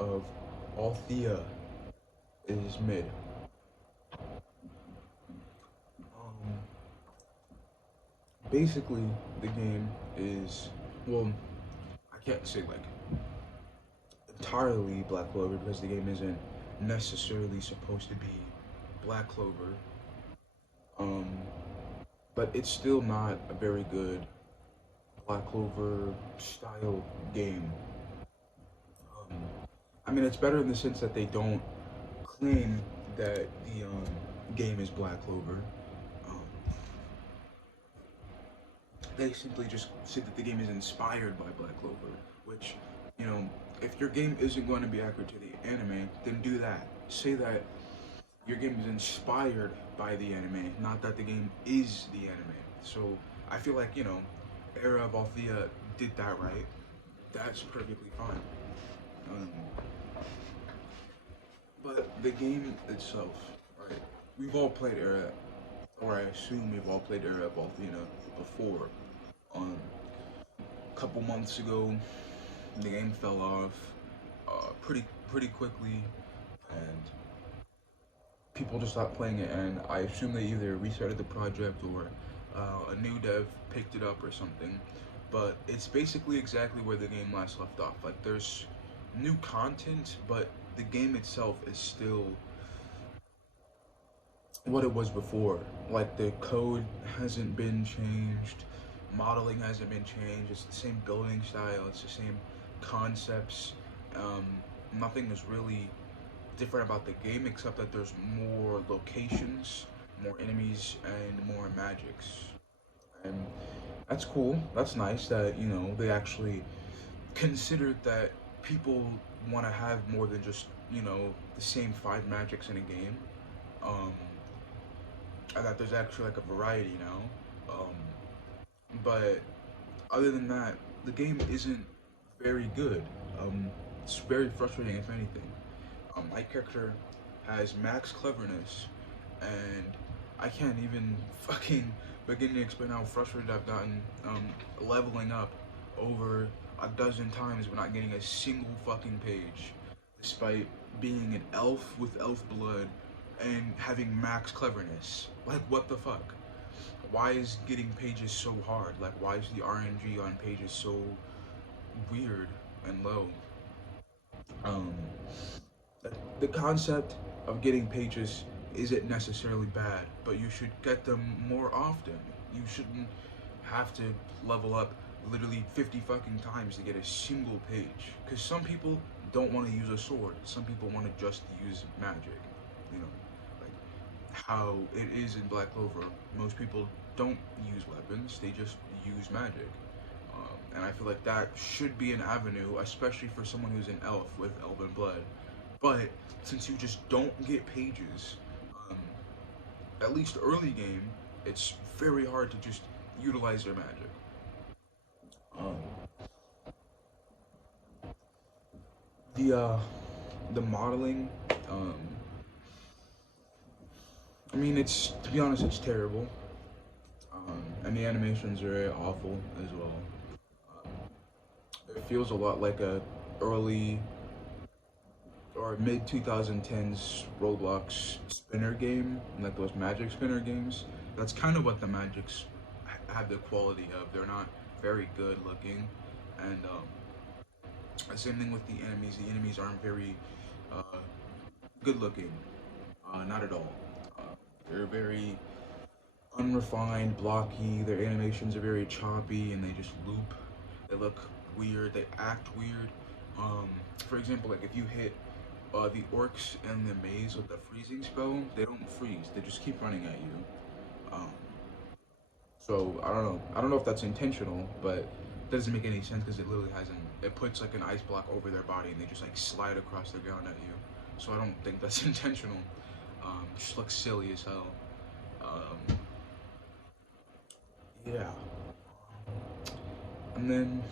of Althea is mid. Um, Basically, the game is, well, I can't say like entirely Black Clover because the game isn't necessarily supposed to be Black Clover. Um, but it's still not a very good Black Clover style game. Um, I mean, it's better in the sense that they don't claim that the game is Black Clover. Um, they simply just say that the game is inspired by Black Clover, which, you know, if your game isn't going to be accurate to the anime, then do that. Say that your game is inspired by the anime, not that the game is the anime. So I feel like, Era of Althea did that right. That's perfectly fine. Um, but the game itself, right? We've all played Era, or I assume we've all played Era of Althea before. Um, a couple months ago, the game fell off pretty quickly, and people just stopped playing it. And I assume they either restarted the project or a new dev picked it up or something. But it's basically exactly where the game last left off. Like there's new content, but the game itself is still what it was before. Like the code hasn't been changed, modeling hasn't been changed. It's the same building style. It's the same concepts. Um, Nothing is really different about the game except that there's more locations, more enemies, and more magics. And that's cool. That's nice that they actually considered that people want to have more than just the same five magics in a game. Um, I thought there's actually like a variety now. But other than that, the game isn't very good. It's very frustrating, if anything. My character has max cleverness, and I can't even fucking begin to explain how frustrated I've gotten leveling up over a dozen times but not getting a single fucking page, despite being an elf with elf blood and having max cleverness. Like, what the fuck? Why is getting pages so hard? Like, why is the RNG on pages so weird and low? Um, the concept of getting pages isn't necessarily bad, but you should get them more often. You shouldn't have to level up literally 50 fucking times to get a single page. Because some people don't want to use a sword. Some people want to just use magic. You know, like how it is in Black Clover. Most people don't use weapons, they just use magic. And I feel like that should be an avenue, especially for someone who's an elf with elven blood. But since you just don't get pages, um, at least early game, it's very hard to just utilize their magic. Um, the modeling, um, I mean, it's to be honest, it's terrible, and the animations are very awful as well. Um, it feels a lot like a early or mid 2010s Roblox spinner game, like those Magic spinner games. That's kind of what the Magics have the quality of. They're not very good looking, and the same thing with the enemies. The enemies aren't very uh, good looking, not at all. Uh, they're very unrefined, blocky. Their animations are very choppy, and they just loop. They look weird. They act weird. For example, like if you hit the orcs in the maze with the freezing spell, they don't freeze. They just keep running at you. Um, so I don't know. I don't know if that's intentional, but it doesn't make any sense because it literally hasn't. It puts like an ice block over their body and they just like slide across the ground at you. So I don't think that's intentional. It just looks silly as hell. Um, yeah. And then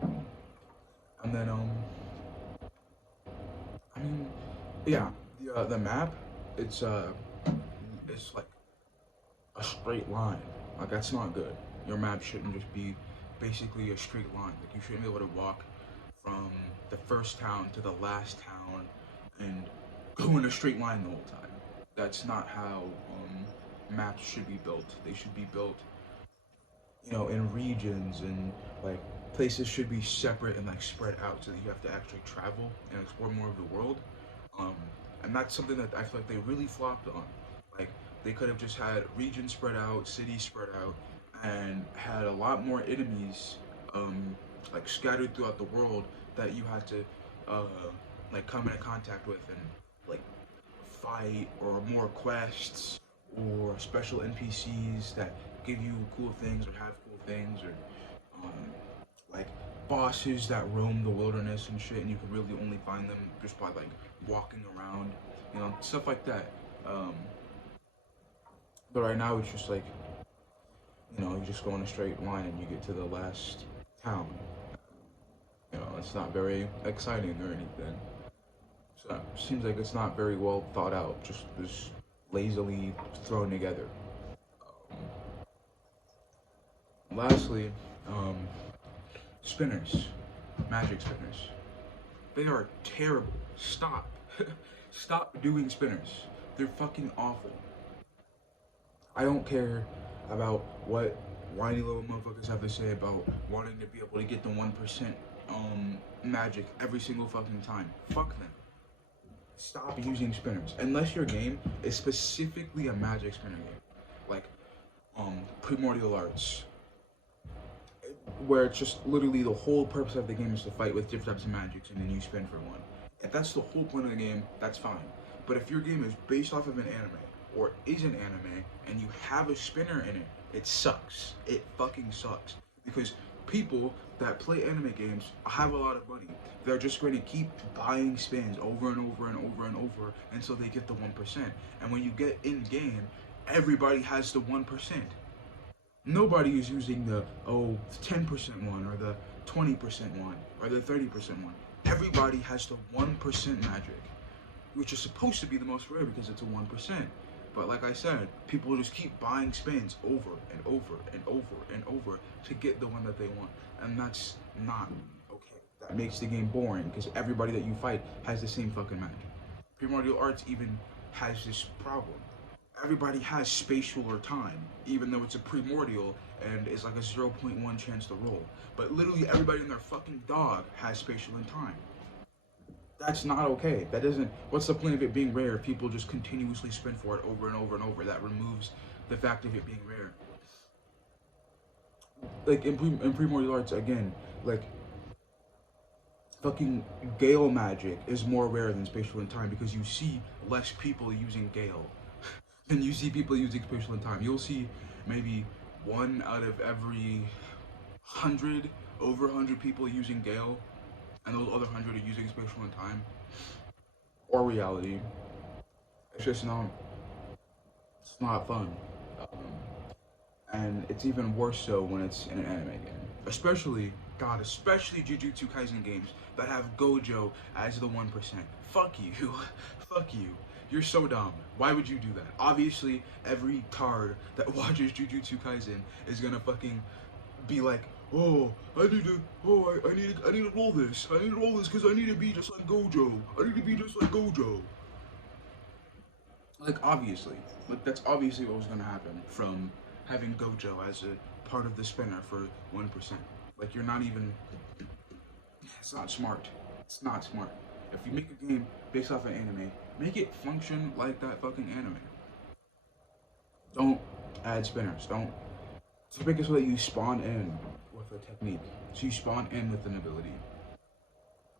and then I mean yeah, the map, it's it's like a straight line. Like that's not good. Your map shouldn't just be basically a straight line. Like you shouldn't be able to walk from the first town to the last town and go in a straight line the whole time. That's not how maps should be built. They should be built, in regions, and like places should be separate and like spread out so that you have to actually travel and explore more of the world. Um, and that's something that I feel like they really flopped on. Like they could have just had regions spread out, cities spread out, and had a lot more enemies, like scattered throughout the world that you had to, uh, like come into contact with and like fight, or more quests or special NPCs that give you cool things or have cool things, or um, like bosses that roam the wilderness and shit, and you can really only find them just by like walking around, stuff like that. Um, but right now it's just like, you just go in a straight line and you get to the last town. It's not very exciting or anything. So it seems like it's not very well thought out, just lazily thrown together. Lastly, um, spinners, magic spinners. They are terrible. Stop. Stop doing spinners. They're fucking awful. I don't care about what whiny little motherfuckers have to say about wanting to be able to get the 1% magic every single fucking time. Fuck them. Stop using spinners. Unless your game is specifically a magic spinner game. Like Primordial Arts, where it's just literally the whole purpose of the game is to fight with different types of magics and then you spin for one. If that's the whole point of the game, that's fine. But if your game is based off of an anime, or is an anime, and you have a spinner in it, it sucks. It fucking sucks. Because people that play anime games have a lot of money. They're just going to keep buying spins over and over and over and over until they get the 1%. And when you get in game, everybody has the 1%. Nobody is using the 10% one, or the 20% one, or the 30% one. Everybody has the 1% magic, which is supposed to be the most rare because it's a 1%. But like I said, people just keep buying spins over and over and over and over to get the one that they want. And that's not okay. That makes the game boring because everybody that you fight has the same fucking magic. Primordial Arts even has this problem. Everybody has spatial or time, even though it's a primordial and it's like a 0.1 chance to roll. But literally everybody and their fucking dog has spatial and time. That's not okay. That doesn't. What's the point of it being rare if people just continuously spin for it over and over and over? That removes the fact of it being rare. Like in Primordial Arts, again, like fucking Gale magic is more rare than spatial and time because you see less people using Gale than you see people using spatial and time. You'll see maybe 1 out of every 100, over 100 people using Gale, and those other 100 are using spatial and time or reality. It's just not. It's not fun. And it's even worse so when it's in an anime game. Especially Jujutsu Kaisen games that have Gojo as the 1%. Fuck you. Fuck you. You're so dumb. Why would you do that? Obviously, every card that watches Jujutsu Kaisen is gonna fucking be like, I need to roll this. I need to roll this because I need to be just like Gojo. I need to be just like Gojo. Like, obviously. Like, that's obviously what was gonna happen from having Gojo as a part of the spinner for 1%. Like, you're not even. It's not smart. It's not smart. If you make a game based off an anime, make it function like that fucking anime. Don't add spinners. Don't. Just make it so that you spawn in with a technique. So you spawn in with an ability.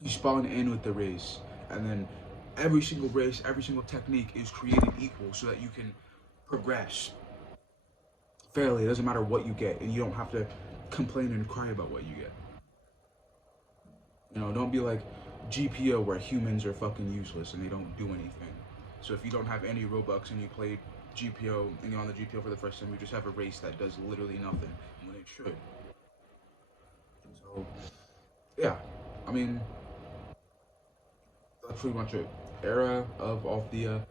You spawn in with the race. And then every single race, every single technique is created equal so that you can progress fairly. It doesn't matter what you get, and you don't have to complain and cry about what you get. Don't be like GPO where humans are fucking useless and they don't do anything. So if you don't have any Robux and you play GPO and you're on the GPO for the first time, you just have a race that does literally nothing when it should. So, yeah, I mean, that's pretty much it. Era of Althea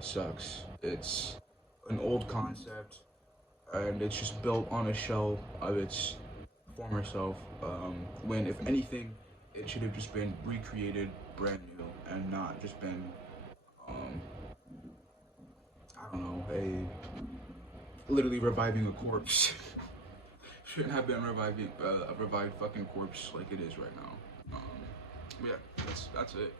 sucks. It's an old concept, and it's just built on a shell of its former self. When, if anything, it should have just been recreated brand new and not just been, um, I don't know, a literally reviving a corpse. Shouldn't have been reviving a revived fucking corpse like it is right now. Yeah, that's it.